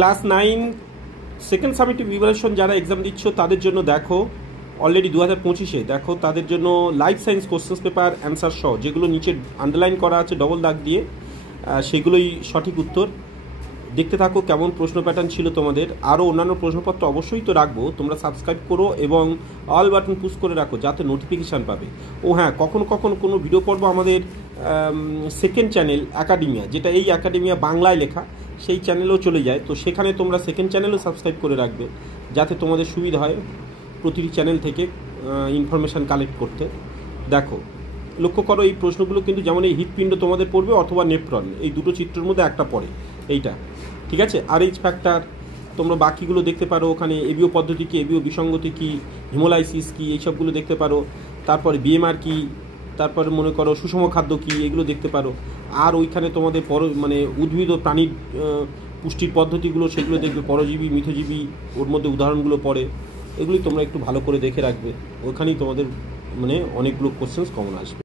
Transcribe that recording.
Class 9 second summative evaluation যারা exam দিচ্ছ তাদের জন্য দেখো অলরেডি 2025-এ দেখো তাদের জন্য life science questions paper answer সহ যেগুলো নিচে আন্ডারলাইন করা আছে ডবল দাগ দিয়ে, সেগুলোই সঠিক উত্তর। দেখতে থাকো কেমন প্রশ্ন প্যাটার্ন ছিল তোমাদের। আরও অন্যান্য প্রশ্নপত্র অবশ্যই তো রাখবো, তোমরা সাবস্ক্রাইব করো এবং অল বাটন পুশ করে রাখো যাতে নোটিফিকেশান পাবে। ও হ্যাঁ, কখনো কখনো কোনো ভিডিও পড়বো আমাদের সেকেন্ড চ্যানেল অ্যাকাডেমিয়া, যেটা এই অ্যাকাডেমিয়া বাংলায় লেখা, সেই চ্যানেলেও চলে যায়, তো সেখানে তোমরা সেকেন্ড চ্যানেলও সাবস্ক্রাইব করে রাখবে যাতে তোমাদের সুবিধা হয় প্রতিটি চ্যানেল থেকে ইনফরমেশান কালেক্ট করতে। দেখো লক্ষ্য করো এই প্রশ্নগুলো কিন্তু যেমন এই হৃৎপিণ্ড তোমাদের পড়বে অথবা নেফ্রন, এই দুটো চিত্রের মধ্যে একটা পড়ে এইটা, ঠিক আছে। আরএইচ ফ্যাক্টর তোমরা বাকিগুলো দেখতে পারো, ওখানে এবিও পদ্ধতি কী, এবিও বিসঙ্গতি কী, হিমোলাইসিস কী, এইসবগুলো দেখতে পারো। তারপরে বিএমআর কী, তারপরে মনে করো সুষম খাদ্য কী, এগুলো দেখতে পারো। আর ওইখানে তোমাদের মানে উদ্ভিদ ও প্রাণীর পুষ্টির পদ্ধতিগুলো সেগুলো দেখবে, পরজীবী মিথজীবী ওর মধ্যে উদাহরণগুলো পড়ে, এগুলি তোমরা একটু ভালো করে দেখে রাখবে, ওখানেই তোমাদের মানে অনেকগুলো কোশ্চেন্স কমন আসবে।